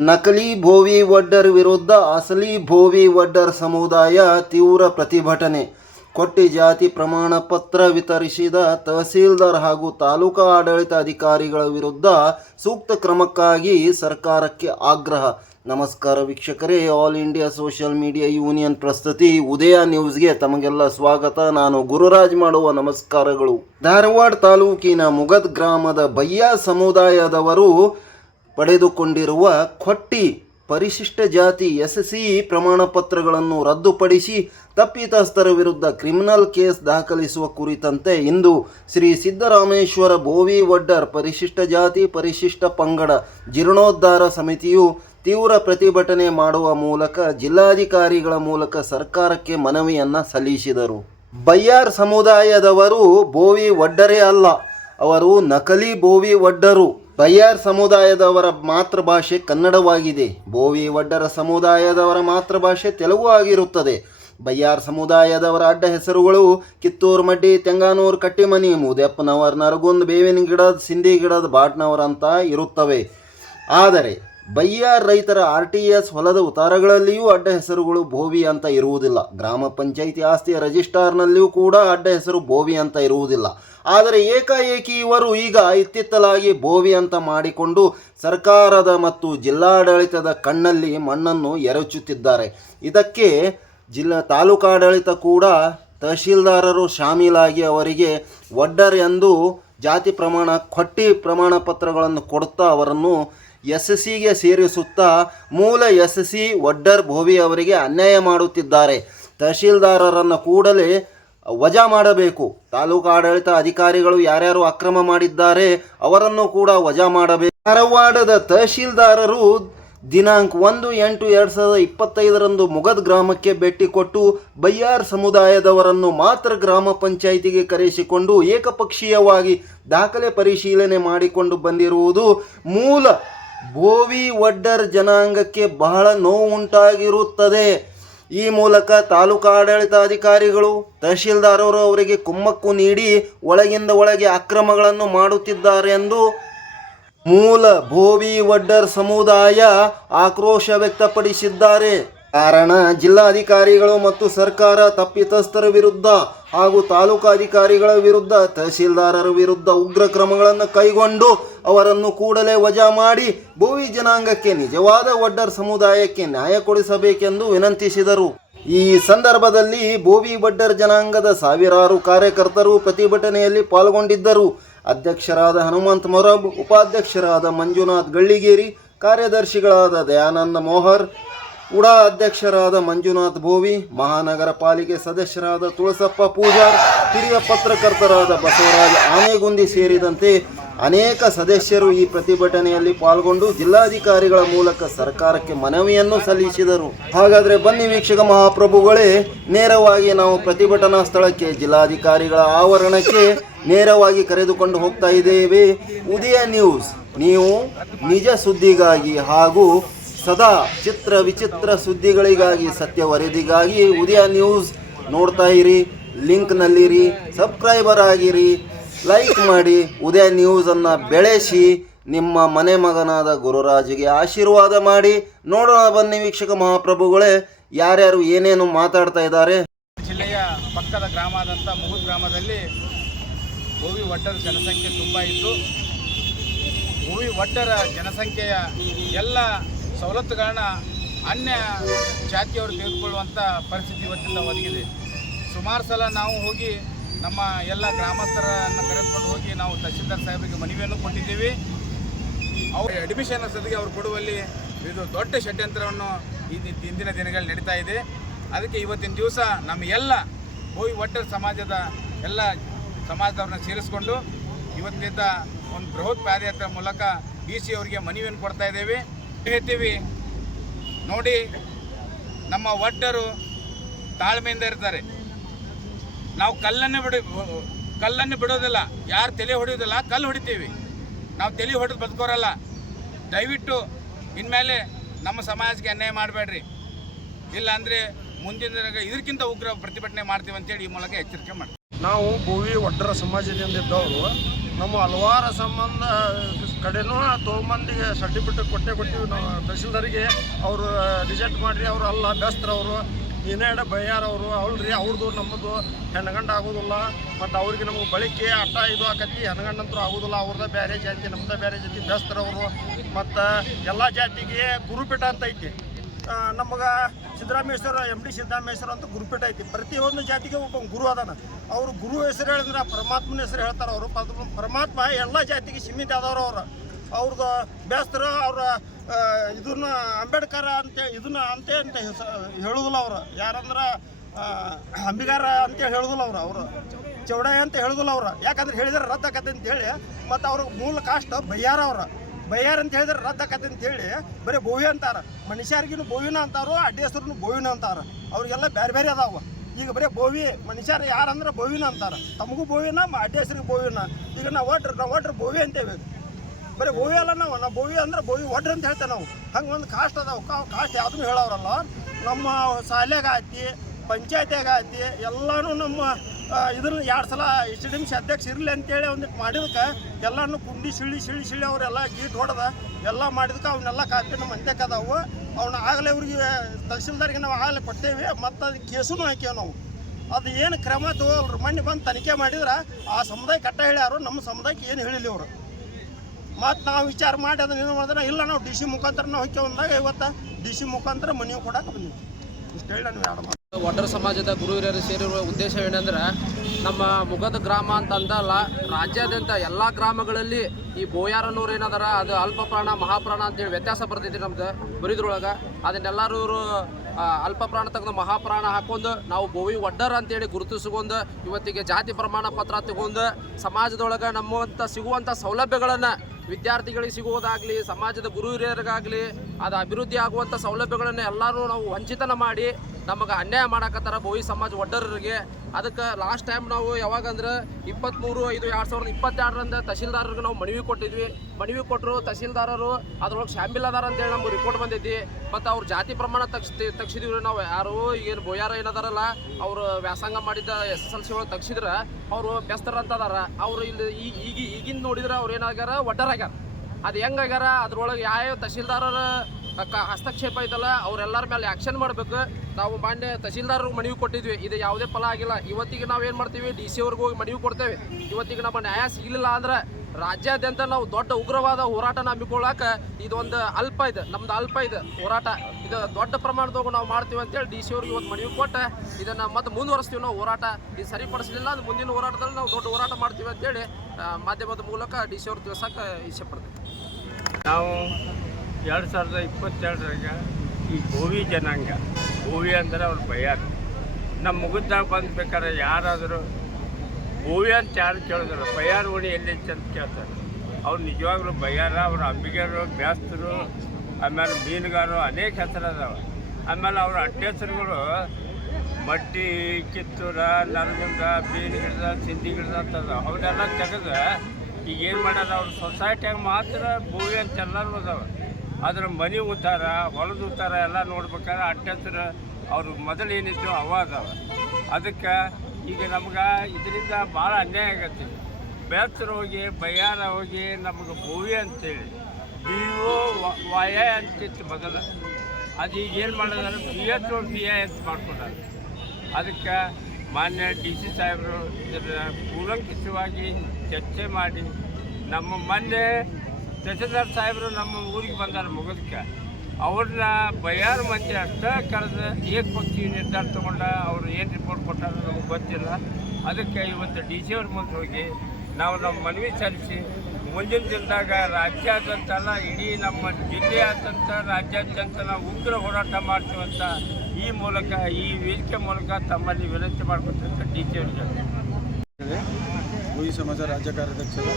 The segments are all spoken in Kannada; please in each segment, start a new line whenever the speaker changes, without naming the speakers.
ನಕಲಿ ಭೋವಿ ವಡ್ಡರ್ ವಿರುದ್ಧ ಅಸಲಿ ಭೋವಿ ವಡ್ಡರ್ ಸಮುದಾಯ ತೀವ್ರ ಪ್ರತಿಭಟನೆ. ಕೊಟ್ಟಿ ಜಾತಿ ಪ್ರಮಾಣ ಪತ್ರ ವಿತರಿಸಿದ ತಹಸೀಲ್ದಾರ್ ಹಾಗೂ ತಾಲೂಕಾ ಆಡಳಿತ ಅಧಿಕಾರಿಗಳ ವಿರುದ್ಧ ಸೂಕ್ತ ಕ್ರಮಕ್ಕಾಗಿ ಸರ್ಕಾರಕ್ಕೆ ಆಗ್ರಹ. ನಮಸ್ಕಾರ ವೀಕ್ಷಕರೇ, all India social media union ಪ್ರಸ್ತುತಿ ಉದಯ ನ್ಯೂಸ್ಗೆ ತಮಗೆಲ್ಲ ಸ್ವಾಗತ. ನಾನು ಗುರುರಾಜ್ ಮಾಡುವ ನಮಸ್ಕಾರಗಳು. ಧಾರವಾಡ ತಾಲೂಕಿನ ಮುಗದ್ ಗ್ರಾಮದ ಬಯ್ಯ ಸಮುದಾಯದವರು ಪಡೆದುಕೊಂಡಿರುವ ಕೊಟ್ಟಿ ಪರಿಶಿಷ್ಟ ಜಾತಿ ಎಸ್ ಸಿ ಪ್ರಮಾಣ ಪತ್ರಗಳನ್ನು ರದ್ದುಪಡಿಸಿ ತಪ್ಪಿತಸ್ಥರ ವಿರುದ್ಧ ಕ್ರಿಮಿನಲ್ ಕೇಸ್ ದಾಖಲಿಸುವ ಕುರಿತಂತೆ ಇಂದು ಶ್ರೀ ಸಿದ್ದರಾಮೇಶ್ವರ ಬೋವಿ ವಡ್ಡರ್ ಪರಿಶಿಷ್ಟ ಜಾತಿ ಪರಿಶಿಷ್ಟ ಪಂಗಡ ಜೀರ್ಣೋದ್ಧಾರ ಸಮಿತಿಯು ತೀವ್ರ ಪ್ರತಿಭಟನೆ ಮಾಡುವ ಮೂಲಕ ಜಿಲ್ಲಾಧಿಕಾರಿಗಳ ಮೂಲಕ ಸರ್ಕಾರಕ್ಕೆ ಮನವಿಯನ್ನು ಸಲ್ಲಿಸಿದರು. ಬಯ್ಯಾರ್ ಸಮುದಾಯದವರು ಬೋವಿ ವಡ್ಡರೇ ಅಲ್ಲ, ಅವರು ನಕಲಿ ಬೋವಿ ವಡ್ಡರು. ಬಯ್ಯಾರ್ ಸಮುದಾಯದವರ ಮಾತೃಭಾಷೆ ಕನ್ನಡವಾಗಿದೆ. ಬೋವಿ ವಡ್ಡರ ಸಮುದಾಯದವರ ಮಾತೃಭಾಷೆ ತೆಲುಗು ಆಗಿರುತ್ತದೆ. ಬಯ್ಯಾರ್ ಸಮುದಾಯದವರ ಅಡ್ಡ ಹೆಸರುಗಳು ಕಿತ್ತೂರು, ಮಡ್ಡಿ, ತೆಂಗಾನೂರು, ಕಟ್ಟಿಮನಿ, ಮುದೆಪ್ಪನವರ್, ನರಗುಂದ್, ಬೇವಿನ ಗಿಡದ, ಸಿಂಧಿ ಗಿಡದ, ಬಾಟ್ನವರ್ ಅಂತ ಇರುತ್ತವೆ. ಆದರೆ ಬಯ್ಯಾರ್ ರೈತರ ಆರ್ ಟಿ ಎಸ್ ಹೊಲದ ಉತ್ತಾರಗಳಲ್ಲಿಯೂ ಅಡ್ಡ ಹೆಸರುಗಳು ಭೋವಿ ಅಂತ ಇರುವುದಿಲ್ಲ. ಗ್ರಾಮ ಪಂಚಾಯಿತಿ ಆಸ್ತಿಯ ರಿಜಿಸ್ಟಾರ್ನಲ್ಲಿಯೂ ಕೂಡ ಅಡ್ಡ ಹೆಸರು ಭೋವಿ ಅಂತ ಇರುವುದಿಲ್ಲ. ಆದರೆ ಏಕಾಏಕಿ ಇವರು ಈಗ ಇತ್ತಿತ್ತಲಾಗಿ ಭೋವಿ ಅಂತ ಮಾಡಿಕೊಂಡು ಸರ್ಕಾರದ ಮತ್ತು ಜಿಲ್ಲಾಡಳಿತದ ಕಣ್ಣಲ್ಲಿ ಮಣ್ಣನ್ನು ಎರಚುತ್ತಿದ್ದಾರೆ. ಇದಕ್ಕೆ ಜಿಲ್ಲಾ ತಾಲೂಕಾಡಳಿತ ಕೂಡ ತಹಶೀಲ್ದಾರರು ಶಾಮೀಲಾಗಿ ಅವರಿಗೆ ಒಡ್ಡರ್ ಎಂದು ಜಾತಿ ಪ್ರಮಾಣ, ಕೊಟ್ಟಿ ಪ್ರಮಾಣ ಪತ್ರಗಳನ್ನು ಕೊಡುತ್ತಾ ಅವರನ್ನು ಎಸ್ ಸಿಗೆ ಸೇರಿಸುತ್ತಾ ಮೂಲ ಎಸ್ ಸಿ ವಡ್ಡರ್ ಭೋವಿ ಅವರಿಗೆ ಅನ್ಯಾಯ ಮಾಡುತ್ತಿದ್ದಾರೆ. ತಹಶೀಲ್ದಾರರನ್ನು ಕೂಡಲೇ ವಜಾ ಮಾಡಬೇಕು. ತಾಲೂಕು ಆಡಳಿತ ಅಧಿಕಾರಿಗಳು ಯಾರ್ಯಾರು ಅಕ್ರಮ ಮಾಡಿದ್ದಾರೆ ಅವರನ್ನು ಕೂಡ ವಜಾ ಮಾಡಬೇಕು. ಧಾರವಾಡದ ತಹಶೀಲ್ದಾರರು ದಿನಾಂಕ ಒಂದು ಎಂಟು ಎರಡು ಸಾವಿರದ ಇಪ್ಪತ್ತೈದರಂದು ಮುಗದ್ ಗ್ರಾಮಕ್ಕೆ ಭೇಟಿ ಕೊಟ್ಟು ಬಯ್ಯಾರ್ ಸಮುದಾಯದವರನ್ನು ಮಾತ್ರ ಗ್ರಾಮ ಪಂಚಾಯಿತಿಗೆ ಕರೆಸಿಕೊಂಡು ಏಕಪಕ್ಷೀಯವಾಗಿ ದಾಖಲೆ ಪರಿಶೀಲನೆ ಮಾಡಿಕೊಂಡು ಬಂದಿರುವುದು ಮೂಲ ಬೋವಿ ಒಡ್ಡರ್ ಜನಾಂಗಕ್ಕೆ ಬಹಳ ನೋವುಂಟಾಗಿರುತ್ತದೆ. ಈ ಮೂಲಕ ತಾಲೂಕು ಆಡಳಿತಾಧಿಕಾರಿಗಳು, ತಹಶೀಲ್ದಾರರು ಅವರಿಗೆ ಕುಮ್ಮಕ್ಕು ನೀಡಿ ಒಳಗಿಂದ ಒಳಗೆ ಅಕ್ರಮಗಳನ್ನು ಮಾಡುತ್ತಿದ್ದಾರೆ ಎಂದು ಮೂಲ ಭೋವಿ ವಡ್ಡರ್ ಸಮುದಾಯ ಆಕ್ರೋಶ ವ್ಯಕ್ತಪಡಿಸಿದ್ದಾರೆ. ಕಾರಣ ಜಿಲ್ಲಾಧಿಕಾರಿಗಳು ಮತ್ತು ಸರ್ಕಾರ ತಪ್ಪಿತಸ್ಥರ ವಿರುದ್ಧ ಹಾಗೂ ತಾಲೂಕಾಧಿಕಾರಿಗಳ ವಿರುದ್ಧ ತಹಶೀಲ್ದಾರರ ವಿರುದ್ಧ ಉಗ್ರ ಕ್ರಮಗಳನ್ನು ಕೈಗೊಂಡು ಅವರನ್ನು ಕೂಡಲೇ ವಜಾ ಮಾಡಿ ಭೂವಿ ಜನಾಂಗಕ್ಕೆ ನಿಜವಾದ ವಡ್ಡರ್ ಸಮುದಾಯಕ್ಕೆ ನ್ಯಾಯ ಕೊಡಿಸಬೇಕೆಂದು ವಿನಂತಿಸಿದರು. ಈ ಸಂದರ್ಭದಲ್ಲಿ ಬೋವಿ ಬಡ್ಡರ್ ಜನಾಂಗದ ಸಾವಿರಾರು ಕಾರ್ಯಕರ್ತರು ಪ್ರತಿಭಟನೆಯಲ್ಲಿ ಪಾಲ್ಗೊಂಡಿದ್ದರು. ಅಧ್ಯಕ್ಷರಾದ ಹನುಮಂತ್ ಮೊರಬ್, ಉಪಾಧ್ಯಕ್ಷರಾದ ಮಂಜುನಾಥ್ ಗಳ್ಳಿಗೇರಿ, ಕಾರ್ಯದರ್ಶಿಗಳಾದ ದಯಾನಂದ ಮೋಹರ್ ಉಡಾ ಅಧ್ಯಕ್ಷರಾದ ಮಂಜುನಾಥ್ ಭೋವಿ, ಮಹಾನಗರ ಪಾಲಿಕೆ ಸದಸ್ಯರಾದ ತುಳಸಪ್ಪ ಪೂಜಾರ್, ಹಿರಿಯ ಪತ್ರಕರ್ತರಾದ ಬಸವರಾಜ್ ಆನೆಗುಂದಿ ಸೇರಿದಂತೆ ಅನೇಕ ಸದಸ್ಯರು ಈ ಪ್ರತಿಭಟನೆಯಲ್ಲಿ ಪಾಲ್ಗೊಂಡು ಜಿಲ್ಲಾಧಿಕಾರಿಗಳ ಮೂಲಕ ಸರ್ಕಾರಕ್ಕೆ ಮನವಿಯನ್ನು ಸಲ್ಲಿಸಿದರು. ಹಾಗಾದರೆ ಬನ್ನಿ ವೀಕ್ಷಕ ಮಹಾಪ್ರಭುಗಳೇ, ನೇರವಾಗಿ ನಾವು ಪ್ರತಿಭಟನಾ ಸ್ಥಳಕ್ಕೆ, ಜಿಲ್ಲಾಧಿಕಾರಿಗಳ ಆವರಣಕ್ಕೆ ನೇರವಾಗಿ ಕರೆದುಕೊಂಡು ಹೋಗ್ತಾ ಇದ್ದೇವೆ. ಉದಯ ನ್ಯೂಸ್, ನೀವು ನಿಜ ಸುದ್ದಿಗಾಗಿ ಹಾಗೂ ಸದಾ ಚಿತ್ರ ವಿಚಿತ್ರ ಸುದ್ದಿಗಳಿಗಾಗಿ, ಸತ್ಯ ವರದಿಗಾಗಿ ಉದಯ ನ್ಯೂಸ್ ನೋಡ್ತಾ ಇರಿ ಲಿಂಕ್ನಲ್ಲಿರಿ ಸಬ್ಸ್ಕ್ರೈಬರ್ ಆಗಿರಿ ಲೈಕ್ ಮಾಡಿ, ಉದಯ ನ್ಯೂಸನ್ನು ಬೆಳೆಸಿ, ನಿಮ್ಮ ಮನೆ ಮಗನಾದ ಗುರುರಾಜಿಗೆ ಆಶೀರ್ವಾದ ಮಾಡಿ. ನೋಡೋಣ ಬನ್ನಿ ವೀಕ್ಷಕ ಮಹಾಪ್ರಭುಗಳೇ, ಯಾರ್ಯಾರು ಏನೇನು ಮಾತಾಡ್ತಾ ಇದ್ದಾರೆ?
ಜಿಲ್ಲೆಯ ಪಕ್ಕದ ಗ್ರಾಮದಂಥ ಮುಗುದ್ ಗ್ರಾಮದಲ್ಲಿ ಭೂವಿ ಒಟ್ಟರ ಜನಸಂಖ್ಯೆ ತುಂಬ ಇತ್ತು. ಭೂವಿ ಒಟ್ಟರ ಜನಸಂಖ್ಯೆಯ ಎಲ್ಲ ಸವಲತ್ತುಗಳನ್ನ ಅನ್ಯ ಜಾತಿಯವರು ತೆಗೆದುಕೊಳ್ಳುವಂಥ ಪರಿಸ್ಥಿತಿ ಇವತ್ತಿಂದ ಒದಗಿದೆ. ಸುಮಾರು ಸಲ ನಾವು ಹೋಗಿ ನಮ್ಮ ಎಲ್ಲ ಗ್ರಾಮಸ್ಥರನ್ನು ಕರೆದುಕೊಂಡು ಹೋಗಿ ನಾವು ತಹಶೀಲ್ದಾರ್ ಸಾಹೇಬರಿಗೆ ಮನವಿಯನ್ನು ಕೊಟ್ಟಿದ್ದೀವಿ. ಅವ್ರ ಅಡ್ಮಿಷನ್ ಸದಿಗೆ ಅವ್ರು ಕೊಡುವಲ್ಲಿ ಇದು ದೊಡ್ಡ ಷಡ್ಯಂತ್ರವನ್ನು ಇಂದಿನ ದಿನಗಳಲ್ಲಿ ನಡೀತಾ ಇದೆ. ಅದಕ್ಕೆ ಇವತ್ತಿನ ದಿವಸ ನಮ್ಮ ಎಲ್ಲ ಹೋಗಿ ಒಟ್ಟರ್ ಸಮಾಜದ ಎಲ್ಲ ಸಮಾಜದವ್ರನ್ನ ಸೇರಿಸ್ಕೊಂಡು ಇವತ್ತಿನಿಂದ ಒಂದು ಬೃಹತ್ ಪಾದಯಾತ್ರೆ ಮೂಲಕ ಡಿ ಸಿ ಅವರಿಗೆ ಮನವಿಯನ್ನು ಕೊಡ್ತಾ ಇದ್ದೇವೆ. ಹೇಳ್ತೀವಿ. ನೋಡಿ, ನಮ್ಮ ಒಡ್ಡರು ತಾಳ್ಮೆಯಿಂದ ಇರ್ತಾರೆ. ನಾವು ಕಲ್ಲನ್ನು ಬಿಡ, ಕಲ್ಲನ್ನು ಬಿಡೋದಿಲ್ಲ. ಯಾರು ತಲೆ ಹೊಡೆಯೋದಿಲ್ಲ ಕಲ್ಲು ಹೊಡಿತೀವಿ. ನಾವು ತಲೆ ಹೊಡೆದು ಬದುಕೋರಲ್ಲ. ದಯವಿಟ್ಟು ಇನ್ಮೇಲೆ ನಮ್ಮ ಸಮಾಜಕ್ಕೆ ಅನ್ಯಾಯ ಮಾಡಬೇಡ್ರಿ. ಇಲ್ಲಾಂದರೆ ಮುಂದಿನ ಇದಕ್ಕಿಂತ ಉಗ್ರ ಪ್ರತಿಭಟನೆ ಮಾಡ್ತೀವಿ ಅಂತೇಳಿ ಈ ಮೂಲಕ ಎಚ್ಚರಿಕೆ ಮಾಡ್ತೀವಿ.
ನಾವು ಭೂವಿ ಒಡ್ಡರ ಸಮಾಜದಿಂದ ಇದ್ದವರು, ನಮ್ಮ ಹಲವಾರು ಸಂಬಂಧ ಕಡೆನೂ ತೊಗೊಂಬಂದಿಗೆ ಸರ್ಟಿಫಿಕೇಟ್ ಕೊಟ್ಟೆ ಕೊಟ್ಟಿವಿ ನಾವು ತಹಸೀಲ್ದಾರಿಗೆ. ಅವರು ರಿಜೆಕ್ಟ್ ಮಾಡಿರಿ, ಅವರು ಅಲ್ಲ ಅವರು ಏನೇಡ ಬಯ್ಯಾರವರು ಅವ್ರಿ ಅವ್ರದ್ದು ನಮ್ಮದು ಹೆಣ್ಣಗಂಡ ಆಗೋದಿಲ್ಲ. ಮತ್ತು ಅವ್ರಿಗೆ ನಮಗೆ ಬಳಕೆ ಅಟ್ಟ ಇದು ಆಕತಿ ಹೆಣ್ಣಗಂಡಂತೂ ಆಗೋದಿಲ್ಲ ಅವ್ರದ್ದ ಬೇರೆ ಜಾತಿ ನಮ್ಮದೇ ಬೇರೆ ಜಾತಿ ಅವರು ಮತ್ತು ಎಲ್ಲ ಜಾತಿಗೆ ಗುರುಪೀಠ ಅಂತ ಐತಿ. ನಮಗೆ ಸಿದ್ದರಾಮೇಶ್ವರ ಎಂ ಡಿ ಸಿದ್ದರಾಮೇಶ್ವರ ಅಂತ ಗುರುಪೀಠ ಐತಿ. ಪ್ರತಿಯೊಂದು ಜಾತಿಗೆ ಒಬ್ಬ ಗುರು ಅದಾನ. ಅವರು ಗುರು ಹೆಸರು ಹೇಳಿದ್ರೆ ಪರಮಾತ್ಮನ ಹೆಸರು ಹೇಳ್ತಾರೆ ಅವರು. ಪರಮಾತ್ಮ ಎಲ್ಲ ಜಾತಿಗೆ ಸೀಮಿತ ಆದವ್ರು ಅವ್ರು. ಅವ್ರದ್ದು ಬೇಸ್ತರ ಅವ್ರ ಇದನ್ನ ಅಂಬೇಡ್ಕರ್ ಅಂತ ಇದನ್ನ ಅಂತ ಅಂತ ಹೇಳುದಿಲ್ಲ ಅವರು. ಯಾರಂದ್ರೆ ಅಂಬಿಗಾರ ಅಂತ ಹೇಳುದಿಲ್ಲ ಅವ್ರು. ಅವರು ಚೌಡಾಯ ಅಂತ ಹೇಳುದಿಲ್ಲ ಅವ್ರು. ಯಾಕಂದ್ರೆ ಹೇಳಿದ್ರೆ ರದ್ದು ಆಕತ್ತೆ ಅಂತ ಹೇಳಿ, ಮತ್ತು ಅವ್ರ ಮೂಲ ಕಾಸ್ಟ್ ಬಯ್ಯಾರ ಅವ್ರ. ಬಯ್ಯಾರ ಅಂತ ಹೇಳಿದ್ರೆ ರದ್ದ ಆಕತ್ತೆ ಅಂತ ಹೇಳಿ ಬರೀ ಬೋವಿ ಅಂತಾರ. ಮನುಷ್ಯರಿಗಿನ ಬೋವಿನ ಅಂತಾರೋ ಅಡ್ಡಿ ಬೋವಿನ ಅಂತಾರ. ಅವ್ರಿಗೆಲ್ಲ ಬೇರೆ ಬೇರೆ ಅದಾವ. ಈಗ ಬರೀ ಬೋವಿ, ಮನುಷ್ಯರು ಯಾರಂದ್ರೆ ಬೋವಿನ ಅಂತಾರ. ತಮಗೂ ಬೋವಿನ ಅಡ್ಡಿ ಹೆಸರಿಗೆ ಬೋವಿನ. ಈಗ ನಾವು ಒಟ್ರು ನಾವು ಒಟ್ರು ಬೋವಿ ಅಂತೇವೆ. ಬರೀ ಬೋವಿ ಅಲ್ಲ ನಾವು ನಾವು ಬೋವಿ ಅಂದ್ರೆ ಬೋವಿ ಒಡ್ರಿ ಅಂತ ಹೇಳ್ತೇವೆ ನಾವು. ಹಂಗೆ ಒಂದು ಕಾಸ್ಟ್ ಅದಾವ. ಕಾಸ್ಟ್ ಯಾವುದನ್ನು ಹೇಳೋರಲ್ಲ. ನಮ್ಮ ಶಾಲೆಗಾಯ್ತಿ ಆಯ್ತಿ, ಎಲ್ಲನೂ ನಮ್ಮ ಇದ್ರಲ್ಲಿ ಎರಡು ಸಲ ಎಸ್ ಡಿ ಸಿ ಅಧ್ಯಕ್ಷ ಇರಲಿ ಅಂತೇಳಿ ಒಂದಿಟ್ಟು ಮಾಡಿದಕ್ಕೆ ಎಲ್ಲನೂ ಕುಂಡಿ ಸಿಳಿ ಸಿಳಿ ಸಿಳಿ ಅವರೆಲ್ಲ ಗೀಟ್ ಹೊಡೆದ. ಎಲ್ಲ ಮಾಡಿದಕ್ಕೆ ಅವನ್ನೆಲ್ಲ ಕಾಪಿ ನಮ್ಮ ಅದಾವು ಅವನ್ನ ಆಗಲೇ ಅವ್ರಿಗೆ ತಹಸೀಲ್ದಾರ್ಗೆ ನಾವು ಆಗಲೇ ಕೊಡ್ತೇವೆ. ಮತ್ತು ಅದು ಕೇಸೂ ಹಾಕ್ಯೇವೆ ನಾವು. ಅದು ಏನು ಕ್ರಮ ತಗೋಲ್ರು ಮಣ್ಣಿ ಬಂದು ತನಿಖೆ ಮಾಡಿದ್ರೆ ಆ ಸಮುದಾಯ ಕಟ್ಟ ಹೇಳ್ಯಾರು. ನಮ್ಮ ಸಮುದಾಯಕ್ಕೆ ಏನು ಹೇಳಿಲ್ಲ ಅವರು ಮತ್ತು ನಾವು ವಿಚಾರ ಮಾಡಿ ಅದನ್ನ ಏನು ಮಾಡಿದ್ರೆ ಇಲ್ಲ ನಾವು ಡಿ ಸಿ ಮುಖಾಂತರ ನಾವು ಹೊಕ್ಕೆ ಬಂದಾಗ ಇವತ್ತು ಡಿ ಸಿ ಮುಖಾಂತರ ಮನೆ ಕೊಡಕ್ಕೆ ಬಂದಿವಿ. ಇಷ್ಟು ಹೇಳಿ ನಾನು
ಒಡ್ಡರ ಸಮಾಜದ ಗುರು ಹಿರಿಯರು ಸೇರಿರುವ ಉದ್ದೇಶ ಏನಂದ್ರೆ ನಮ್ಮ ಮುಗದ ಗ್ರಾಮ ಅಂತ ಅಂದಲ್ಲ ರಾಜ್ಯಾದ್ಯಂತ ಎಲ್ಲ ಗ್ರಾಮಗಳಲ್ಲಿ ಈ ಬೋಯಾರನ್ನೋರು ಏನದಾರ, ಅದು ಅಲ್ಪಪ್ರಾಣ, ಮಹಾಪ್ರಾಣ ಅಂತೇಳಿ ವ್ಯತ್ಯಾಸ ಬರ್ತೈತಿ ನಮ್ದು ಬರಿದ್ರೊಳಗೆ. ಅದನ್ನೆಲ್ಲರೂ ಅಲ್ಪಪ್ರಾಣ ಅಲ್ಪ ಪ್ರಾಣ ತೆಗೆದು ಮಹಾಪ್ರಾಣ ಹಾಕೊಂಡು ನಾವು ಬೋವಿ ಒಡ್ಡರ್ ಅಂತೇಳಿ ಗುರುತಿಸ್ಕೊಂಡು ಇವತ್ತಿಗೆ ಜಾತಿ ಪ್ರಮಾಣ ಪತ್ರ ತಗೊಂಡು ಸಮಾಜದೊಳಗೆ ನಮ್ಮಂಥ ಸಿಗುವಂಥ ಸೌಲಭ್ಯಗಳನ್ನು ವಿದ್ಯಾರ್ಥಿಗಳಿಗೆ ಸಿಗುವುದಾಗಲಿ, ಸಮಾಜದ ಗುರು ಹಿರಿಯರಿಗಾಗಲಿ ಅದು ಅಭಿವೃದ್ಧಿ ಆಗುವಂಥ ಸೌಲಭ್ಯಗಳನ್ನು ಎಲ್ಲರೂ ನಾವು ವಂಚಿತನ ಮಾಡಿ ನಮಗೆ ಅನ್ಯಾಯ ಮಾಡಾಕತ್ತಾರ ಬೋವಿ ಸಮಾಜ ಒಡ್ಡರರಿಗೆ. ಅದಕ್ಕೆ ಲಾಸ್ಟ್ ಟೈಮ್ ನಾವು ಯಾವಾಗಂದ್ರೆ ಇಪ್ಪತ್ತ್ಮೂರು ಐದು, ಎರಡು ಸಾವಿರದ ಇಪ್ಪತ್ತೆರಡರಿಂದ ತಹಸೀಲ್ದಾರರಿಗೆ ನಾವು ಮನವಿ ಕೊಟ್ಟಿದ್ವಿ. ಮನವಿ ಕೊಟ್ಟರು ತಹಸೀಲ್ದಾರರು ಅದ್ರೊಳಗೆ ಶಾಮಿಲ್ ಅದಾರ ಅಂತೇಳಿ ನಮ್ಗೆ ರಿಪೋರ್ಟ್ ಬಂದೈತಿ. ಮತ್ತು ಅವ್ರ ಜಾತಿ ಪ್ರಮಾಣ ತಗ್ಸ್ ತಗ್ಸಿದೀವಿ ನಾವು ಯಾರು ಏನು ಬೋಯಾರ ಏನದಾರಲ್ಲ ಅವರು ವ್ಯಾಸಂಗ ಮಾಡಿದ್ದ ಎಸ್ ಎಸ್ ಎಲ್ ಸಿ ಒಳಗೆ ತಗ್ಸಿದ್ರೆ ಅವರು ಬೆಸ್ತರ ಅಂತ ಅದಾರ. ಅವ್ರು ಇಲ್ಲಿ ಈಗ ಈಗ, ಈಗಿಂದ ನೋಡಿದ್ರೆ ಅವ್ರು ಏನಾಗ್ಯಾರ ಒಡ್ಡರಾಗ್ಯಾರ ಅದು ಹೆಂಗಾಗ್ಯಾರ ಅದ್ರೊಳಗೆ ಯಾವ ತಹಸೀಲ್ದಾರರ ಹಸ್ತಕ್ಷೇಪ ಐತಲ್ಲ, ಅವರೆಲ್ಲರ ಮೇಲೆ ಆ್ಯಕ್ಷನ್ ಮಾಡಬೇಕು. ನಾವು ಮಾನ್ಯ ತಹಸೀಲ್ದಾರರಿಗೆ ಮನವಿ ಕೊಟ್ಟಿದ್ವಿ. ಇದು ಯಾವುದೇ ಫಲ ಆಗಿಲ್ಲ. ಇವತ್ತಿಗೆ ನಾವು ಏನು ಮಾಡ್ತೀವಿ? ಡಿ ಸಿ ಅವ್ರಿಗೆ ಹೋಗಿ ಮನವಿ ಕೊಡ್ತೇವೆ. ಇವತ್ತಿಗೆ ನಮ್ಮ ನ್ಯಾಯ ಸಿಗಲಿಲ್ಲ ಅಂದ್ರೆ ರಾಜ್ಯಾದ್ಯಂತ ನಾವು ದೊಡ್ಡ ಉಗ್ರವಾದ ಹೋರಾಟನ ಹಮ್ಮಿಕೊಳ್ಳಾಕ ಇದೊಂದು ಅಲ್ಪ ಇದೆ. ನಮ್ದು ಅಲ್ಪ ಇದೆ ಹೋರಾಟ. ಇದು ದೊಡ್ಡ ಪ್ರಮಾಣದಾಗ ನಾವು ಮಾಡ್ತೀವಿ ಅಂತೇಳಿ ಡಿ ಸಿ ಅವ್ರಿಗೆ ಇವತ್ತು ಮನವಿ ಕೊಟ್ಟು. ಇದನ್ನು ಮತ್ತೆ ಮುಂದುವರಿಸ್ತೀವಿ ನಾವು ಹೋರಾಟ. ಇದು ಸರಿಪಡಿಸಲಿಲ್ಲ ಅಂದ್ರೆ ಮುಂದಿನ ಹೋರಾಟದಲ್ಲಿ ನಾವು ದೊಡ್ಡ ಹೋರಾಟ ಮಾಡ್ತೀವಿ ಅಂತೇಳಿ ಮಾಧ್ಯಮದ ಮೂಲಕ ಡಿ ಸಿ ಅವ್ರು ತಿಳಿಸೋಕೆ ಇಷ್ಟಪಡ್ತೀವಿ
ನಾವು ಎರಡು ಸಾವಿರದ ಇಪ್ಪತ್ತೆರಡರಾಗ ಈ ಗೋವಿ ಜನಾಂಗ ಗೋವಿ ಅಂದ್ರೆ ಅವ್ರು ಭಯ ನಮ್ಮ ಮುಗಿದಾಗ ಬಂದ್ಬೇಕಾದ್ರೆ ಯಾರಾದರೂ ಗೋವಿ ಅಂತ ಯಾರು ಕೇಳಿದ್ರು ಬಯ್ಯಾರ ಓಣಿ ಎಲ್ಲಿತ್ತು ಅಂತ ಕೇಳ್ತಾರೆ. ಅವ್ರು ನಿಜವಾಗ್ಲೂ ಬಯ್ಯಾರ ಅವ್ರ ಅಂಬಿಗರು ಬ್ಯಾಸ್ತರು ಆಮೇಲೆ ಮೀನುಗಾರರು ಅನೇಕ ಹೆಸರು ಅದಾವೆ. ಆಮೇಲೆ ಅವ್ರ ಅಡ್ಡೆಸರುಗಳು ಮಟ್ಟಿ ಕಿತ್ತೂರ, ನರಗುಂದ ಸಿಂಧಿ ಗಿಡದ ಅಂತ ಅವನ್ನೆಲ್ಲ ತೆಗೆದು ಈಗ ಏನು ಮಾಡ್ಯಾರ, ಅವ್ರ ಸೊಸೈಟಿಯಾಗ ಮಾತ್ರ ಭೂವಿ ಅಂತ ಎಲ್ಲರೂ ಅದಾವ. ಅದ್ರ ಮನೆ ಉತ್ತಾರ ಹೊಲದ ಉತ್ತಾರ ಎಲ್ಲ ನೋಡ್ಬೇಕಾದ್ರೆ ಅಟ್ಟತ್ರ ಅವ್ರ ಮೊದಲು ಏನಿತ್ತು ಅವ. ಅದಾವ ಅದಕ್ಕೆ ಈಗ ನಮ್ಗೆ ಇದರಿಂದ ಭಾಳ ಅನ್ಯಾಯ ಆಗತ್ತೆ. ಬೆತ್ತರ ಹೋಗಿ, ಬಯ್ಯಾರ ಹೋಗಿ ನಮ್ಗೆ ಭೂವಿ ಅಂತೇಳಿ. ಬಿ ಒ ವಯ ಅಂತಿತ್ತು ಮೊದಲು. ಅದು ಈಗ ಏನು ಮಾಡೋದಂದ್ರೆ B H O B I ಅಂತ ಮಾಡ್ಕೊಂಡಾರ. ಅದಕ್ಕೆ ಮಾನ್ಯ ಡಿ ಸಿ ಸಾಹೇಬರು ಇದರ ಕೂಲಂಕಿತವಾಗಿ ಚರ್ಚೆ ಮಾಡಿ ನಮ್ಮ ಮೊನ್ನೆ ತಹಸೀಲ್ದಾರ್ ಸಾಹೇಬರು ನಮ್ಮ ಊರಿಗೆ ಬಂದಾರ ಮುಗೋದಕ್ಕೆ ಅವ್ರನ್ನ ಬಯಾರು ಮಂದಿ ಅಷ್ಟೇ ಕರೆದು ಏಕಪಕ್ಷೀಯ ನಿರ್ಧಾರ ತಗೊಂಡ ಅವರು ಏನು ರಿಪೋರ್ಟ್ ಕೊಟ್ಟಾರ ನಮಗೆ ಗೊತ್ತಿಲ್ಲ. ಅದಕ್ಕೆ ಇವತ್ತು ಡಿ ಸಿ ಅವ್ರ ಮುಂದೆ ಹೋಗಿ ನಾವು ನಮ್ಮ ಮನವಿ ಸಲ್ಲಿಸಿ ಮುಂದಿನ ದಿನದಾಗ ರಾಜ್ಯಾದ್ಯಂತಲ್ಲ ಇಡೀ ನಮ್ಮ ಜಿಲ್ಲೆಯಾದ್ಯಂತ ರಾಜ್ಯಾದ್ಯಂತ ನಾವು ಉಗ್ರ ಹೋರಾಟ ಮಾಡ್ತೀವಂತ ಈ ಮೂಲಕ ಈ ವೇದಿಕೆ ಮೂಲಕ ತಮ್ಮಲ್ಲಿ ವಿನಂತಿ ಮಾಡ್ಕೊತಂತ ಡಿ ಸಿ ಅವರಿಗೆ
ಭೂಯಿ ಸಮಾಜ ರಾಜ್ಯ ಕಾರ್ಯಾಧ್ಯಕ್ಷರು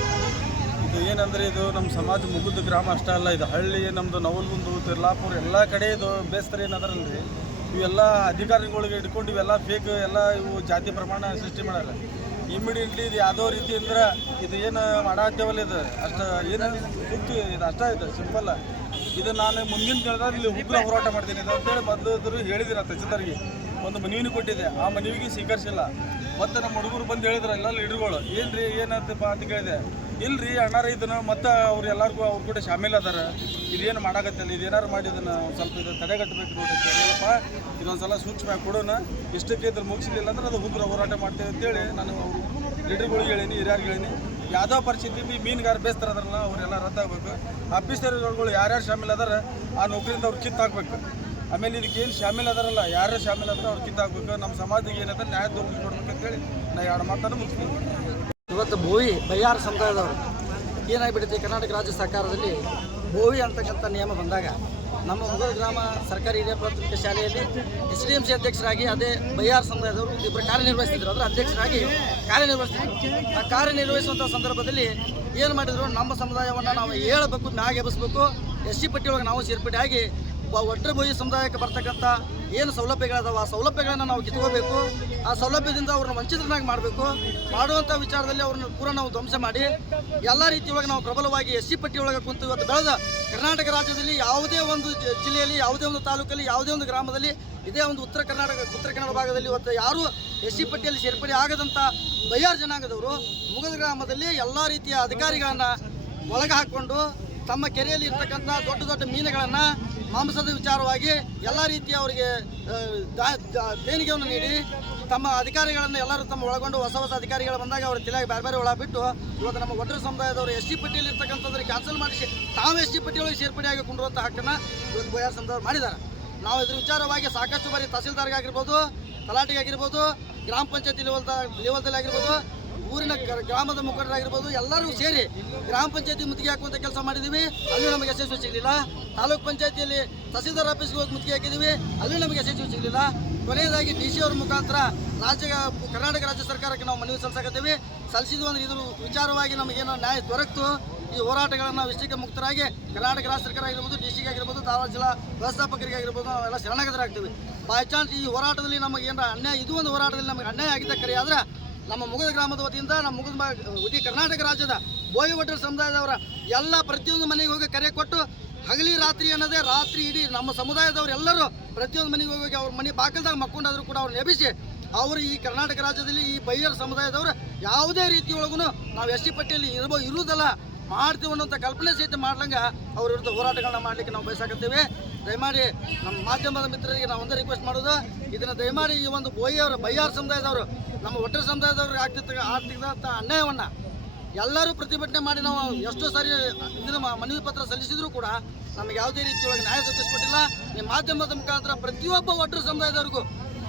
ಇದು ಏನಂದರೆ ಇದು ನಮ್ಮ ಸಮಾಜ ಮುಗಿದ ಗ್ರಾಮ ಅಷ್ಟೇ ಅಲ್ಲ, ಇದು ಹಳ್ಳಿ ನಮ್ಮದು ನವಲ್ಗುಂದು ತಿರ್ಲಾಪುರ, ಎಲ್ಲ ಕಡೆ ಇದು ಬೇಸ್ತರ ಏನದರಲ್ರಿ? ಇವೆಲ್ಲ ಅಧಿಕಾರಿಗಳಿಗೆ ಹಿಡ್ಕೊಂಡು ಇವೆಲ್ಲ ಫೇಕ್ ಎಲ್ಲ ಇವು ಜಾತಿ ಪ್ರಮಾಣ ಸೃಷ್ಟಿ ಮಾಡ್ಯಾರ ಇಮಿಡಿಯೇಟ್ಲಿ ಇದು ಯಾವುದೋ ರೀತಿ ಅಂದ್ರೆ ಇದು ಏನು ಮಾಡಾತ್ತೇವಲ್ಲ ಇದು. ಅಷ್ಟು ಏನು ಸುತ್ತು ಇದು ಅಷ್ಟೇ ಇದು ಸಿಂಪಲ್ ಇದು ನಾನು ಮುಂದಿನ ಕೇಳಿದಾಗ ಇಲ್ಲಿ ಉಗ್ರ ಹೋರಾಟ ಮಾಡ್ತೀನಿ ಇದು ಅಂತೇಳಿ ಬಂದಿದ್ರು ಹೇಳಿದಿರ ತಹಸೀಲ್ದಾರ್ಗೆ ಒಂದು ಮನವಿನೂ ಕೊಟ್ಟಿದೆ ಆ ಮನವಿಗೆ ಸ್ವೀಕರಿಸಿಲ್ಲ ಮತ್ತೆ ನಮ್ಮ ಹುಡುಗರು ಬಂದು ಹೇಳಿದ್ರು ಎಲ್ಲ ಲೀಡರ್ಗಳು ಏನು ರೀ ಏನಂತಪ್ಪ ಅಂತ ಕೇಳಿದೆ. ಇಲ್ರಿ ಅಣ್ಣ ರೈತನ ಮತ್ತು ಅವ್ರು ಎಲ್ಲರಿಗೂ ಅವ್ರ ಕೂಡ ಶಾಮೀಲ್ ಅದಾರ. ಇದೇನು ಮಾಡಾಕತ್ತಲ್ಲ ಇದೇನಾರು ಮಾಡಿ ಇದನ್ನ ಒಂದ್ ಸ್ವಲ್ಪ ಇದು ತಡೆಗಟ್ಟಬೇಕು ನೋಡಿ ಕೇಳಪ್ಪ ಇದೊಂದು ಸಲ ಸೂಕ್ಷ್ಮ ಕೊಡೋಣ. ಇಷ್ಟಕ್ಕೆ ಇದ್ರ ಮುಗಿಸಲಿಲ್ಲ ಅಂದ್ರೆ ಅದು ಉಗ್ರ ಹೋರಾಟ ಮಾಡ್ತೇವೆ ಅಂತೇಳಿ ನಾನು ಅವರು ಲೀಡರ್ಗಳಿಗೆ ಹೇಳೀನಿ, ಹಿರಿಯರಿಗೆ ಹೇಳೀನಿ. ಯಾವುದೋ ಪರಿಸ್ಥಿತಿ ಮೀನುಗಾರ ಬೇಸ್ತಾರ ಅದ್ರಲ್ಲ, ಅವರೆಲ್ಲ ರದ್ದಾಗಬೇಕು. ಆಫೀಸರ್ಗಳು ಯಾರ್ಯಾರು ಶಾಮೀಲ್ ಅದಾರ, ಆ ನೌಕರಿಯಿಂದ ಅವ್ರು ಕಿತ್ತಾಕ್ಬೇಕು. ಆಮೇಲೆ ಇದಕ್ಕೆ ಏನು ಶಾಮೀಲ್ ಅದಾರಲ್ಲ ಯಾರ್ಯಾರು ಶಾಮೀಲ್ ಅದಾರ ಅವ್ರು ಕಿತ್ತಾಕ್ಬೇಕು. ನಮ್ಮ ಸಮಾಜಕ್ಕೆ ಏನದ ನ್ಯಾಯ ದೊರಕಿಸ್ಕೊಡ್ಬೇಕು ಅಂತೇಳಿ ನಾ ಎರಡು ಮಾತನ್ನು ಮುಗಿಸ್ತೀನಿ.
ಇವತ್ತು ಭೋವಿ, ಬಯ್ಯಾರ ಸಮುದಾಯದವರು. ಏನಾಗ್ಬಿಡುತ್ತೆ, ಕರ್ನಾಟಕ ರಾಜ್ಯ ಸರ್ಕಾರದಲ್ಲಿ ಭೋವಿ ಅಂತಕ್ಕಂಥ ನಿಯಮ ಬಂದಾಗ ನಮ್ಮ ಮುಗಲ್ ಗ್ರಾಮ ಸರ್ಕಾರಿ ಹಿರಿಯ ಪ್ರಾಥಮಿಕ ಶಾಲೆಯಲ್ಲಿ ಎಸ್ ಡಿ ಎಂ ಸಿ ಅಧ್ಯಕ್ಷರಾಗಿ ಅದೇ ಬಯ್ಯಾರ ಸಮುದಾಯದವರು ಇಬ್ಬರು ಕಾರ್ಯನಿರ್ವಹಿಸ್ತಿದ್ರು. ಅದರ ಅಧ್ಯಕ್ಷರಾಗಿ ಕಾರ್ಯನಿರ್ವಹಿಸ್ತಿದ್ರು. ಆ ಕಾರ್ಯನಿರ್ವಹಿಸುವಂಥ ಸಂದರ್ಭದಲ್ಲಿ ಏನು ಮಾಡಿದ್ರು? ನಮ್ಮ ಸಮುದಾಯವನ್ನು ನಾವು ಹೇಳಬೇಕು, ಮ್ಯಾಗ ಎಬ್ಬಿಸ್ಬೇಕು ಎಸ್ ಸಿ ಪಟ್ಟಿಯೊಳಗೆ ನಾವು ಸೇರ್ಪಡೆ ಆಗಿ ಒ- ಭೋಜಿ ಬೋಯಿ ಸಮುದಾಯಕ್ಕೆ ಬರ್ತಕ್ಕಂಥ ಏನು ಸೌಲಭ್ಯಗಳಿದಾವೆ, ಆ ಸೌಲಭ್ಯಗಳನ್ನು ನಾವು ಕಿತ್ಕೋಬೇಕು ಆ ಸೌಲಭ್ಯದಿಂದ ಅವ್ರನ್ನ ವಂಚಿತರನ್ನಾಗಿ ಮಾಡಬೇಕು. ಮಾಡುವಂಥ ವಿಚಾರದಲ್ಲಿ ಅವ್ರನ್ನ ಪೂರ ನಾವು ಧ್ವಂಸ ಮಾಡಿ, ಎಲ್ಲ ರೀತಿಯೊಳಗೆ ನಾವು ಪ್ರಬಲವಾಗಿ ಎಸ್ ಸಿ ಪಟ್ಟಿಯೊಳಗೆ ಕುಂತು ಇವತ್ತು ಬೆಳೆದ ಕರ್ನಾಟಕ ರಾಜ್ಯದಲ್ಲಿ ಯಾವುದೇ ಒಂದು ಜಿಲ್ಲೆಯಲ್ಲಿ, ಯಾವುದೇ ಒಂದು ತಾಲೂಕಲ್ಲಿ, ಯಾವುದೇ ಒಂದು ಗ್ರಾಮದಲ್ಲಿ, ಇದೇ ಒಂದು ಉತ್ತರ ಕರ್ನಾಟಕ, ಉತ್ತರ ಕನ್ನಡ ಭಾಗದಲ್ಲಿ ಇವತ್ತು ಯಾರು ಎಸ್ ಸಿ ಪಟ್ಟಿಯಲ್ಲಿ ಸೇರ್ಪಡೆ ಆಗದಂಥ ಬಯ್ಯಾರ್ ಜನಾಂಗದವರು, ಮುಗದ ಗ್ರಾಮದಲ್ಲಿ ಎಲ್ಲ ರೀತಿಯ ಅಧಿಕಾರಿಗಳನ್ನು ಒಳಗೆ ಹಾಕ್ಕೊಂಡು ತಮ್ಮ ಕೆರೆಯಲ್ಲಿ ಇರ್ತಕ್ಕಂಥ ದೊಡ್ಡ ದೊಡ್ಡ ಮೀನುಗಳನ್ನು ಮಾಂಸದ ವಿಚಾರವಾಗಿ ಎಲ್ಲ ರೀತಿಯ ಅವರಿಗೆ ದೇಣಿಗೆಯನ್ನು ನೀಡಿ, ತಮ್ಮ ಅಧಿಕಾರಿಗಳನ್ನು ಎಲ್ಲರೂ ತಮ್ಮ ಒಳಗೊಂಡು ಹೊಸ ಹೊಸ ಅಧಿಕಾರಿಗಳು ಬಂದಾಗ ಅವ್ರ ತಲೆಯಾಗಿ ಬೇರೆ ಬೇರೆ ಒಳ ಬಿಟ್ಟು ಇವತ್ತು ನಮ್ಮ ಒಟ್ಟರೆ ಸಮುದಾಯದವರು ಎಸ್ ಸಿ ಪಟ್ಟಿಯಲ್ಲಿ ಇರ್ತಕ್ಕಂಥದ್ರ ಕ್ಯಾನ್ಸಲ್ ಮಾಡಿಸಿ, ತಾವು ಎಸ್ ಸಿ ಪಟ್ಟಿಯೊಳಗೆ ಸೇರ್ಪಡೆಯಾಗಿ ಕೊಂಡಿರುವಂಥ ಹಕ್ಕನ್ನು ಇವತ್ತು ಬೊಯ್ಯಾರ್ ಸಮುದಾಯ ಮಾಡಿದ್ದಾರೆ. ನಾವು ಇದ್ರ ವಿಚಾರವಾಗಿ ಸಾಕಷ್ಟು ಬಾರಿ ತಹಸೀಲ್ದಾರ್ಗಾಗಿರ್ಬೋದು, ತಲಾಟಿಗಾಗಿರ್ಬೋದು, ಗ್ರಾಮ ಪಂಚಾಯತಿ ಲೆವೆಲ್ದ ಲೆವೆಲ್ದಲ್ಲಿ ಆಗಿರ್ಬೋದು ಊರಿನ ಗ್ರ- ಗ್ರಾಮದ ಮುಖಂಡರಾಗಿರ್ಬೋದು, ಎಲ್ಲರೂ ಸೇರಿ ಗ್ರಾಮ ಪಂಚಾಯತಿ ಮುತ್ತಿಗೆ ಹಾಕುವಂಥ ಕೆಲಸ ಮಾಡಿದ್ದೀವಿ. ಅಲ್ಲಿ ನಮಗೆ ಯಶಸ್ವಿ ಸಿಗಲಿಲ್ಲ. ತಾಲೂಕ್ ಪಂಚಾಯತಿಯಲ್ಲಿ ತಹಸೀಲ್ದಾರ್ ಆಫೀಸ್ಗೆ ಹೋಗಿ ಮುತ್ತಿಗೆ ಹಾಕಿದ್ದೀವಿ. ಅಲ್ಲಿ ನಮಗೆ ಯಶಸ್ವಿ ಸಿಗಲಿಲ್ಲ. ಕೊನೆಯದಾಗಿ ಡಿ ಸಿ ಅವ್ರ ಮುಖಾಂತರ ರಾಜ್ಯ, ಕರ್ನಾಟಕ ರಾಜ್ಯ ಸರ್ಕಾರಕ್ಕೆ ನಾವು ಮನವಿ ಸಲ್ಲಿಸಕತ್ತೀವಿ. ಸಲ್ಲಿಸಿದ್ವು ಅಂದ್ರೆ ಇದ್ರ ವಿಚಾರವಾಗಿ ನಮಗೇನೋ ನ್ಯಾಯ ದೊರಕ್ತು. ಈ ಹೋರಾಟಗಳನ್ನು ವಿಷಯಕ್ಕೆ ಮುಕ್ತರಾಗಿ ಕರ್ನಾಟಕ ರಾಜ್ಯ ಸರ್ಕಾರ ಆಗಿರ್ಬೋದು, ಡಿ ಸಿಗೆ ಆಗಿರ್ಬೋದು ಧಾರವಾಡ ಜಿಲ್ಲಾ ವ್ಯವಸ್ಥಾಪಕರಿಗೆ ಆಗಿರ್ಬೋದು, ನಾವೆಲ್ಲ ಶರಣಾಗತರಾಗ್ತೀವಿ. ಬೈ ಚಾನ್ಸ್ ಈ ಹೋರಾಟದಲ್ಲಿ ನಮಗೆ ಏನಾರ ಅನ್ಯಾಯ ಇದು ಒಂದು ಹೋರಾಟದಲ್ಲಿ ನಮಗೆ ಅನ್ಯಾಯ ಆಗಿದ್ದ ಕರೆ ಆದ್ರೆ ನಮ್ಮ ಮುಗದ ಗ್ರಾಮದ ವತಿಯಿಂದ, ನಮ್ಮ ಮುಗದ ಇಡೀ ಕರ್ನಾಟಕ ರಾಜ್ಯದ ಬೋಯಿ ಒಡ್ಡರ್ ಸಮುದಾಯದವರ ಎಲ್ಲ ಪ್ರತಿಯೊಂದು ಮನೆಗೆ ಹೋಗಿ ಕರೆ ಕೊಟ್ಟು, ಹಗಲಿ ರಾತ್ರಿ ಅನ್ನೋದೇ ರಾತ್ರಿ ಇಡೀ ನಮ್ಮ ಸಮುದಾಯದವರು ಎಲ್ಲರೂ ಪ್ರತಿಯೊಂದು ಮನೆಗೆ ಹೋಗಿ ಅವ್ರ ಮನೆ ಬಾಕಲ್ದಾಗ ಮಕ್ಕೊಂಡಾದ್ರೂ ಕೂಡ ಅವ್ರನ್ನ ಎಬ್ಬಿಸಿ, ಅವರು ಈ ಕರ್ನಾಟಕ ರಾಜ್ಯದಲ್ಲಿ ಈ ಬೈಯರ್ ಸಮುದಾಯದವರು ಯಾವುದೇ ರೀತಿಯೊಳಗೂ ನಾವು ಎಸ್ ಟಿ ಪಟ್ಟಿಯಲ್ಲಿ ಇರ್ಬೋ, ಇರುವುದಲ್ಲ. ಮಾಡ್ತೀವಿ ಅನ್ನೋಂಥ ಕಲ್ಪನೆ ಸಹಿತ ಮಾಡ್ಲಂಗ ಅವ್ರ ವಿರುದ್ಧ ಹೋರಾಟಗಳನ್ನ ಮಾಡಲಿಕ್ಕೆ ನಾವು ಬಯಸಾಕತ್ತೀವಿ. ದಯಮಾಡಿ ನಮ್ಮ ಮಾಧ್ಯಮದ ಮಿತ್ರರಿಗೆ ನಾವು ಒಂದೇ ರಿಕ್ವೆಸ್ಟ್ ಮಾಡೋದು. ಇದನ್ನು ದಯಮಾಡಿ ಈ ಒಂದು ಬೋಯಿಯವರ ಬಯ್ಯಾರ ಸಮುದಾಯದವರು, ನಮ್ಮ ಒಟ್ಟರ ಸಮುದಾಯದವ್ರಿಗೆ ಆಗ್ತಿದ್ದ ಆಗ್ತಿದ್ದಂಥ ಅನ್ಯಾಯವನ್ನು ಎಲ್ಲರೂ ಪ್ರತಿಭಟನೆ ಮಾಡಿ ನಾವು ಎಷ್ಟೋ ಸಾರಿ ಇಂದಿನ ಮನವಿ ಪತ್ರ ಸಲ್ಲಿಸಿದರೂ ಕೂಡ ನಮಗೆ ಯಾವುದೇ ರೀತಿಯೊಳಗೆ ನ್ಯಾಯ ದೊರಕಿಸ್ಕೊಟ್ಟಿಲ್ಲ ಈ ಮಾಧ್ಯಮದ ಮುಖಾಂತರ ಪ್ರತಿಯೊಬ್ಬ ಒಟ್ಟರು ಸಮುದಾಯದವ್ರಿಗೂ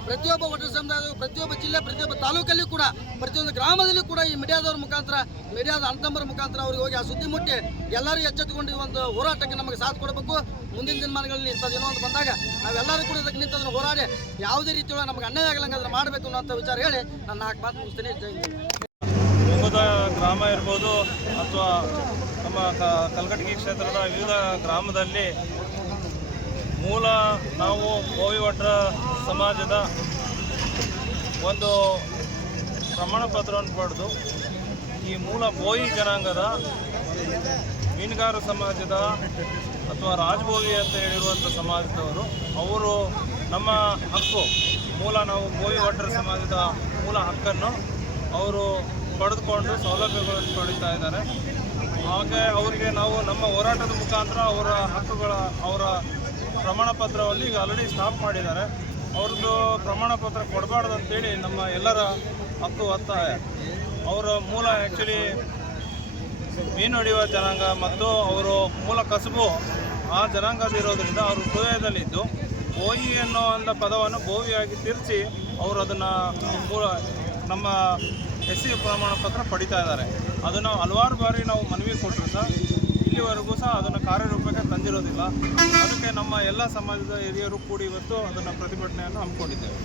ಪ್ರತಿಯೊಬ್ಬ ಒಟ್ಟು ಸಮುದಾಯದ ಪ್ರತಿಯೊಬ್ಬ ಜಿಲ್ಲೆ, ಪ್ರತಿಯೊಬ್ಬ ತಾಲೂಕಲ್ಲಿ ಕೂಡ, ಪ್ರತಿಯೊಂದು ಗ್ರಾಮದಲ್ಲಿ ಕೂಡ ಈ ಮೀಡಿಯಾದವ್ರ ಮುಖಾಂತರ, ಮೀಡಿಯಾದ ಅಂತಂಬರ ಮುಖಾಂತರ ಅವ್ರಿಗೆ ಹೋಗಿ ಆ ಸುದ್ದಿ ಮುಟ್ಟಿ ಎಲ್ಲರೂ ಎಚ್ಚೆತ್ತುಕೊಂಡು ಒಂದು ಹೋರಾಟಕ್ಕೆ ನಮಗೆ ಸಾಥ್ ಕೊಡಬೇಕು ಮುಂದಿನ ದಿನಮಾನಗಳಲ್ಲಿ ಇಂಥದ್ದು ಏನೋ ಒಂದು ಬಂದಾಗ ನಾವೆಲ್ಲರೂ ಕೂಡ ಇದಕ್ಕೆ ನಿಂತದನ್ನು ಹೋರಾಡಿ ಯಾವುದೇ ರೀತಿಯೊಳಗೆ ನಮಗೆ ಅನ್ಯಾಯ ಆಗಲಂಗೆ ಅದನ್ನು ಮಾಡಬೇಕು ಅನ್ನೋಂಥ ವಿಚಾರ ಹೇಳಿ ನಾನು ನಾಲ್ಕು ಮಾತು ಮುಗಿಸ್ತೇನೆ.
ಮುಂಗದ ಗ್ರಾಮ ಇರ್ಬೋದು ಅಥವಾ ನಮ್ಮ ಕ ಕಲ್ಗಟ್ಟಿಗೆ ಕ್ಷೇತ್ರದ ವಿವಿಧ ಗ್ರಾಮದಲ್ಲಿ ಮೂಲ ನಾವು ಬೋವಿ ಒಟ್ರ ಸಮಾಜದ ಒಂದು ಪ್ರಮಾಣ ಪತ್ರವನ್ನು ಪಡೆದು ಈ ಮೂಲ ಬೋಯಿ ಜನಾಂಗದ ಮೀನುಗಾರ ಸಮಾಜದ ಅಥವಾ ರಾಜಭೋಗಿ ಅಂತ ಹೇಳಿರುವಂಥ ಸಮಾಜದವರು, ಅವರು ನಮ್ಮ ಹಕ್ಕು, ಮೂಲ ನಾವು ಬೋಯಿ ವಾಟರ್ ಸಮಾಜದ ಮೂಲ ಹಕ್ಕನ್ನು ಅವರು ಪಡೆದುಕೊಂಡು ಸೌಲಭ್ಯಗಳನ್ನು ಪಡೀತಾ ಇದ್ದಾರೆ. ಹಾಗೆ ಅವರಿಗೆ ನಾವು ನಮ್ಮ ಹೋರಾಟದ ಮುಖಾಂತರ ಅವರ ಹಕ್ಕುಗಳ, ಅವರ ಪ್ರಮಾಣ ಪತ್ರವನ್ನು ಈಗ ಆಲ್ರೆಡಿ ಸ್ಟಾಪ್ ಮಾಡಿದ್ದಾರೆ. ಅವ್ರದ್ದು ಪ್ರಮಾಣ ಪತ್ರ ಕೊಡಬಾರ್ದು ಅಂತೇಳಿ ನಮ್ಮ ಎಲ್ಲರ ಹಕ್ಕು ಒತ್ತಾಯ ಅವರ ಮೂಲ ಆ್ಯಕ್ಚುಲಿ ಮೀನು ಹಿಡಿಯುವ ಜನಾಂಗ ಮತ್ತು ಅವರು ಮೂಲ ಕಸುಬು ಆ ಜನಾಂಗದಿರೋದ್ರಿಂದ ಅವರು ಹೃದಯದಲ್ಲಿದ್ದು, ಬೋಯಿ ಅನ್ನೋ ಒಂದು ಪದವನ್ನು ಬೋವಿಯಾಗಿ ತಿರ್ಚಿ ಅವರು ಅದನ್ನು ಮೂಲ ನಮ್ಮ ಎಸ್ ಸಿ ಪ್ರಮಾಣ ಪತ್ರ ಪಡಿತಾ ಇದ್ದಾರೆ. ಅದನ್ನು ಹಲವಾರು ಬಾರಿ ನಾವು ಮನವಿ ಕೊಟ್ಟರು ಸಹ ಇಲ್ಲಿವರೆಗೂ ಸಹ ಅದನ್ನು ಕಾರ್ಯರೂಪಕ್ಕೆ ತಂದಿರೋದಿಲ್ಲ. ಅದಕ್ಕೆ ನಮ್ಮ ಎಲ್ಲ ಸಮಾಜದ ಹಿರಿಯರು ಕೂಡಿ ಇವತ್ತು ಅದನ್ನು ಪ್ರತಿಭಟನೆಯನ್ನು ಹಮ್ಮಿಕೊಂಡಿದ್ದೇವೆ.